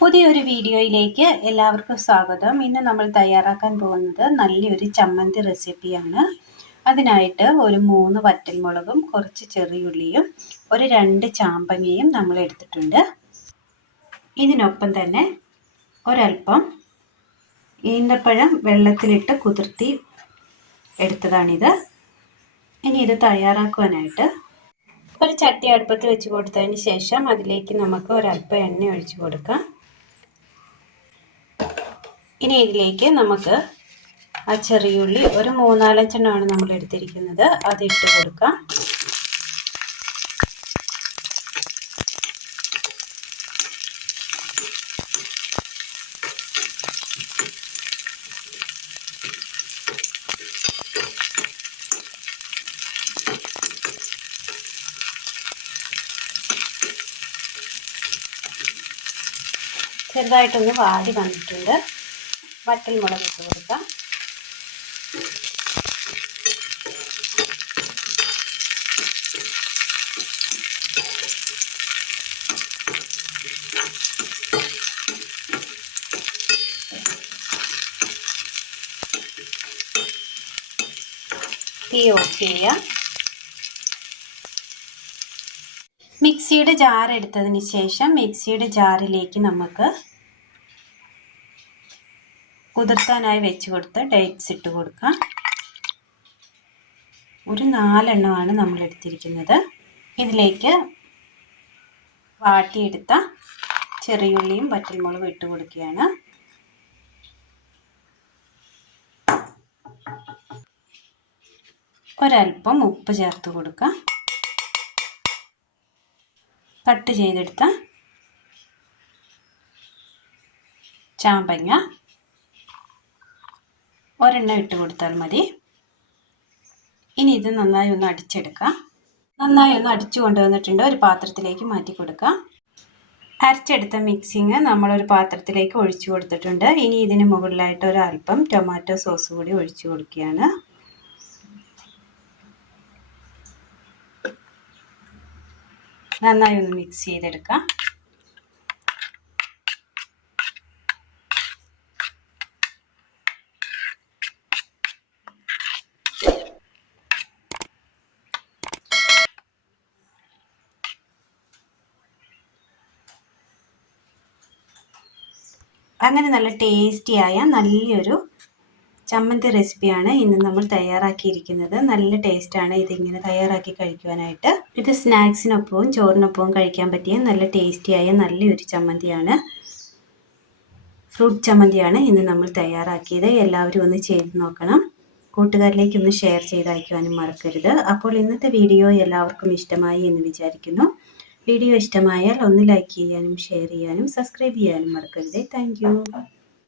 പുതിയൊരു വീഡിയോയിലേക്ക് എല്ലാവർക്കും സ്വാഗതം. ഇന്ന് നമ്മൾ തയ്യാറാക്കാൻ പോകുന്നത് നല്ലൊരു ചമ്മന്തി റെസിപ്പിയാണ്. അതിനായിട്ട് ഒരു 3 വറ്റൽമുളകും കുറച്ച് ചെറിയുള്ളിയും ഒരു 2 ചാമ്പങ്ങയും നമ്മൾ എടുത്തിട്ടുണ്ട്. ഇതിനൊപ്പം തന്നെ ഒരൽപ്പം ഈന്തപ്പഴം വെള്ളത്തിലിട്ട് കുതിർത്തി എടുത്തതാണിത്. ഇനി ഇത് തയ്യാറാക്കുവാനായിട്ട് ഒരു ചട്ടി അടുപ്പത്ത് വെച്ച് കൊടുത്തതിന് ശേഷം അതിലേക്ക് നമുക്ക് ഒരൽപ്പം എണ്ണ ഒഴിച്ചു കൊടുക്കാം. ഇനി ഇതിലേക്ക് നമുക്ക് ആ ചെറിയുള്ളി ഒരു 3-4 എണ്ണമാണ് നമ്മൾ എടുത്തിരിക്കുന്നത്, അതിട്ട് കൊടുക്കാം. ചെറുതായിട്ടൊന്ന് വാടി വന്നിട്ടുണ്ട്. വറ്റൽമുളക് ഇട്ട് കൊടുക്കാം. തീ ഓഫ് ചെയ്യാം. മിക്സിയുടെ ജാർ എടുത്തതിന് ശേഷം മിക്സിയുടെ ജാറിലേക്ക് നമുക്ക് കുതിർത്താനായി വെച്ച് കൊടുത്ത് ഡേറ്റ്സ് ഇട്ട് കൊടുക്കാം. ഒരു 4 എണ്ണമാണ് നമ്മൾ എടുത്തിരിക്കുന്നത്. ഇതിലേക്ക് വാട്ടിയെടുത്ത ചെറിയുള്ളിയും വറ്റൽമുളകും ഇട്ട് കൊടുക്കുകയാണ്. ഒരൽപ്പം ഉപ്പ് ചേർത്ത് കൊടുക്കാം. കട്ട് ചെയ്തെടുത്ത ചാമ്പങ്ങ ഒരെണ്ണം ഇട്ട് കൊടുത്താൽ മതി. ഇനി ഇത് നന്നായി ഒന്ന് അടിച്ചെടുക്കാം. നന്നായി ഒന്ന് അടിച്ചു കൊണ്ടുവന്നിട്ടുണ്ട്. ഒരു പാത്രത്തിലേക്ക് മാറ്റി കൊടുക്കാം. അരച്ചെടുത്ത മിക്സിങ് നമ്മളൊരു പാത്രത്തിലേക്ക് ഒഴിച്ചു കൊടുത്തിട്ടുണ്ട്. ഇനി ഇതിന് മുകളിലായിട്ട് ഒരു അല്പം ടൊമാറ്റോ സോസ് കൂടി ഒഴിച്ചു കൊടുക്കുകയാണ്. നന്നായി ഒന്ന് മിക്സ് ചെയ്തെടുക്കാം. അങ്ങനെ നല്ല ടേസ്റ്റിയായ നല്ലൊരു ചമ്മന്തി റെസിപ്പിയാണ് ഇന്ന് നമ്മൾ തയ്യാറാക്കിയിരിക്കുന്നത്. നല്ല ടേസ്റ്റാണ് ഇതിങ്ങനെ തയ്യാറാക്കി കഴിക്കുവാനായിട്ട്. ഇത് സ്നാക്സിനൊപ്പവും ചോറിനൊപ്പവും കഴിക്കാൻ പറ്റിയ നല്ല ടേസ്റ്റിയായ നല്ലൊരു ചമ്മന്തിയാണ്. ഫ്രൂട്ട് ചമ്മന്തിയാണ് ഇന്ന് നമ്മൾ തയ്യാറാക്കിയത്. എല്ലാവരും ഒന്ന് ചെയ്ത് നോക്കണം. കൂട്ടുകാരിലേക്ക് ഒന്ന് ഷെയർ ചെയ്ത് അയക്കുവാനും മറക്കരുത്. അപ്പോൾ ഇന്നത്തെ വീഡിയോ എല്ലാവർക്കും ഇഷ്ടമായി എന്ന് വിചാരിക്കുന്നു. വീഡിയോ ഇഷ്ടമായാൽ ഒന്ന് ലൈക്ക് ചെയ്യാനും ഷെയർ ചെയ്യാനും സബ്സ്ക്രൈബ് ചെയ്യാനും മറക്കരുത്. Thank you.